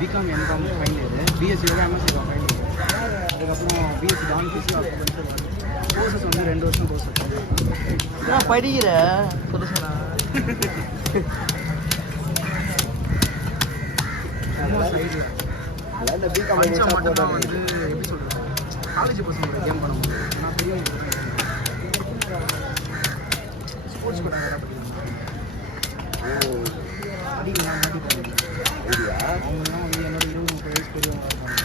BCom M Com final பிஎஸ்சியோட M Sc final அதுக்கப்புறம் B Sc டான் பிஎஸ்சி கோர்சஸ் வந்து 2 வருஷம் கோர்ஸ் நான் படிக்கிற சொல்ல சொன்னா மட்டும் வந்து எப்படி சொல்றது காலேஜ் பசங்க கேம் பண்ண முடியும் நான் பெரிய ஸ்போர்ட்ஸ் கூட வேற படிக்கலாம் அவங்கெல்லாம் வந்து என்னோட 20-30 வயசு பெரியவங்க இருக்காங்க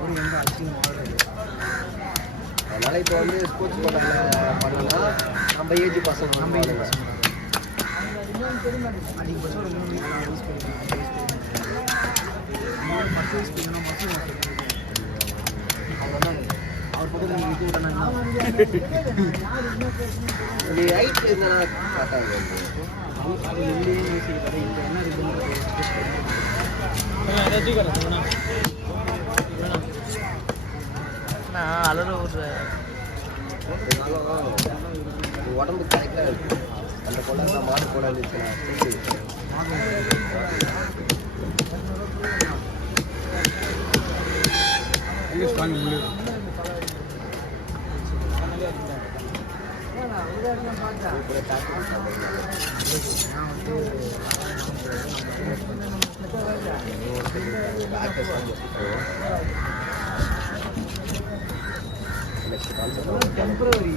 அவங்க எந்த அச்சியும் வாழ்றது அதனால இப்போ வந்து ஸ்போர்ட்ஸ் கோட்டாவில் பண்ணோம்னா நம்ம ஏஜ் பசங்க அதிகபட்சம் ஒரு 3 வயசு படிக்கலாம் 10 வயசு படிக்கணும் மட்டும் அவ்வளோதான் அவர் பக்கத்தில் நீங்கள் இது விட்டனா ஹைட் இருந்தால் கரெக்டாக அது எங்கேயும் யோசிக்க தர இப்போ என்ன இருக்குன்னு அலற ஒரு உடம்பு கரெக்டாக இருக்கு அந்த கொள்ள மாடு போட இருந்துச்சுன்னா டெம்பரரி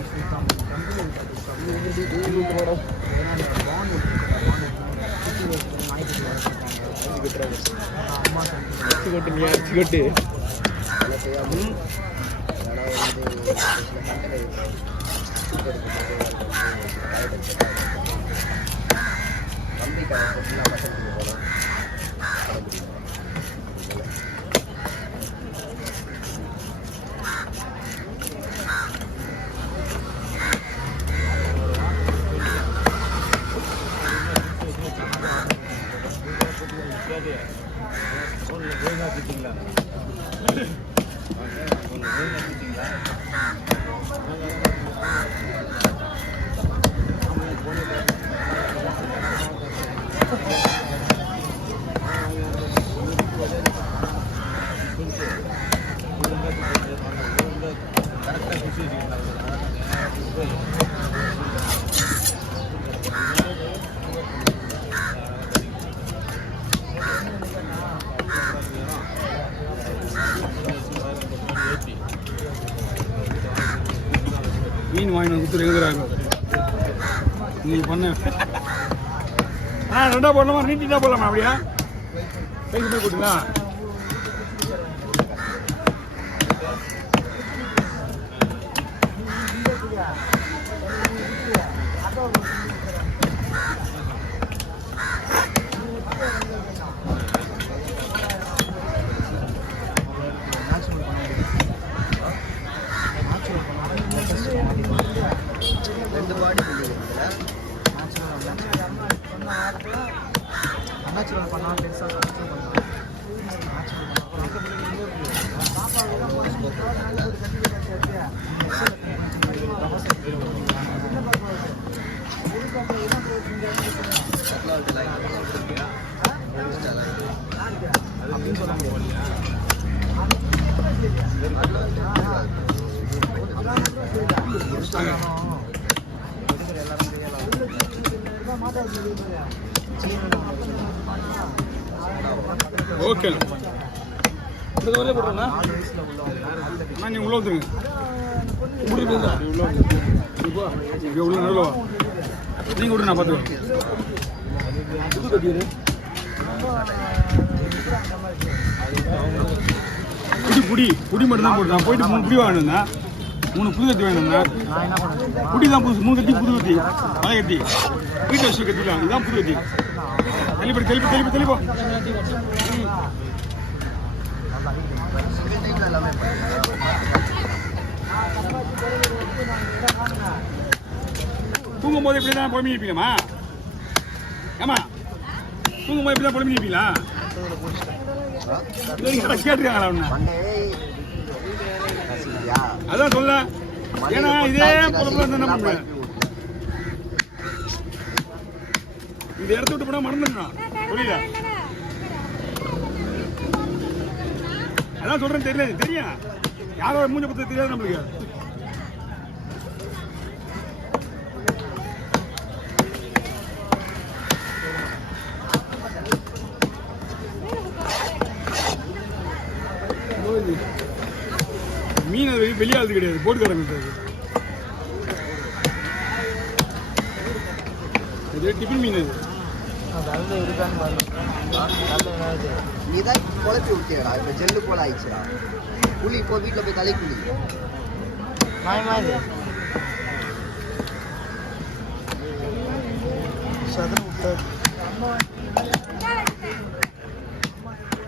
மீன் வாங்கி கொடுத்துருக்குறாங்க நீங்கள் பண்ண ரெண்டா போடலாமா நீட்டா போடலாமா அப்படியா கைக்கு போய் போட்டுங்களா நேச்சுரல் பண்ணால் பெருசாக அப்படின்னு சொல்ல முடியாது. ஓகே போடுறேன்னா நீங்கள் உள்ள வந்துருங்க உள்ள நடுவா நீங்கள் விட்டு நான் பார்த்துக்கோ. புது கத்தி இது. புடி மட்டும் தான் போட்டு நான் போயிட்டு 3 புடி வாங்கினேன். 3 புது கத்தி வாங்கினேன். புடி தான் புதுசு. 3 கத்தி புது கத்தி. பழைய கத்தி வீட்டு வச்சு கத்திக்கலாம். இதுதான் புது கத்தி. தெளிப்போ. தூங்கும் போது இப்படி தான் பொறுமையாக இருப்பீங்கம்மா? ஏமா தூங்கும் போது இப்படி தான் பொறுமையாக இருப்பீங்களா? கேட்டுருக்காங்களா ஒன்று? அதான் சொல்ல. ஏன்னா இதே பொறுப்பு என்ன பண்ணுவேன், இந்த இடத்த விட்டு போனால் மறந்துடணும். புரியல? அதான் சொல்றேன். தெரியல, தெரியும். யாரோட மூஞ்ச பத்தி தெரியாது நம்மளுக்கு. மீன் அது வெளியாவது கிடையாது, போட்டுக்காரங்க. இது டிஃபின் மீன். நீதான் குழப்பி விட்டியடா. இப்ப ஜெல்லு போல ஆயிடுச்சுடா. புளி இப்போ வீட்டில் போய் தலை புளி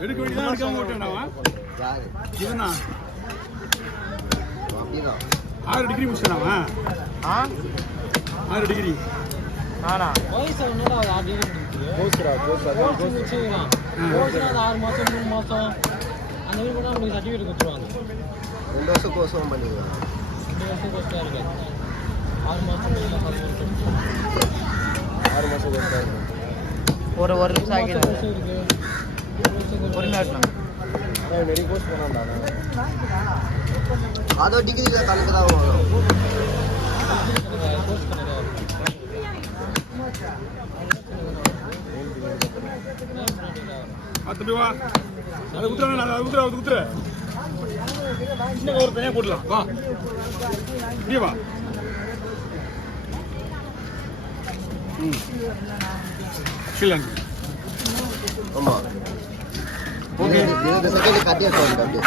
எடுக்க வேண்டியதான், எடுக்காம விட்டேன்டாவா? யாரு இதுனா அப்படிதான் 6 டிகிரி முடிச்சானாவா? 6 டிகிரி. ஆனா வயசு என்னடா 6 டிகிரி முடிக்குது. கோர்ஸ் முடிச்சிருக்கான். கோர்ஸ்னா 6 மாசம் 3 மாசம் அந்த மாதிரி கூட உங்களுக்கு சர்டிஃபிகேட் கொடுத்துருவாங்க. 2 வருஷம் கோர்ஸும் பண்ணிடுவாங்க. 2 வருஷம் கோர்ஸ் தான் இருக்கு. 6 மாசம் 6 மாசம் கோர்ஸ் ஒரு நிமிஷம் ஆகிடுது. இருக்கு. பொறுமையாக இருக்கணும். நிறைய கோர்ஸ் பண்ணாண்டா. அதோ டிகிரில கணக்கு தான் வரும். கோர்ஸ் பண்ணதா தம்பி வா, அதை ஊத்துறாங்க. அதை ஊத்துற இன்னும் ஒரு தனியாக போடலாம். வா இப்படியே வா. ஸ்ரீலங்கா. ஆமா. ஓகே. இந்த செகண்ட் கட்டியா சொல்லுங்க அப்படியே.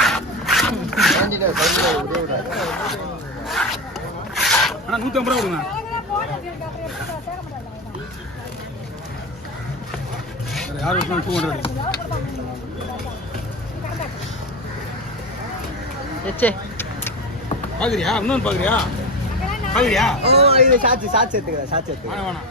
கேண்டிடேட் கையில ஒரே ஒரு ஆனால் 150 ரூபா கொடுங்க. யார் விட்டு 200. பாக்குறியா? இன்னொன்று பாக்குறியா? ஓ இது சாட்சி எடுத்துக்கிறேன். வேணாம்.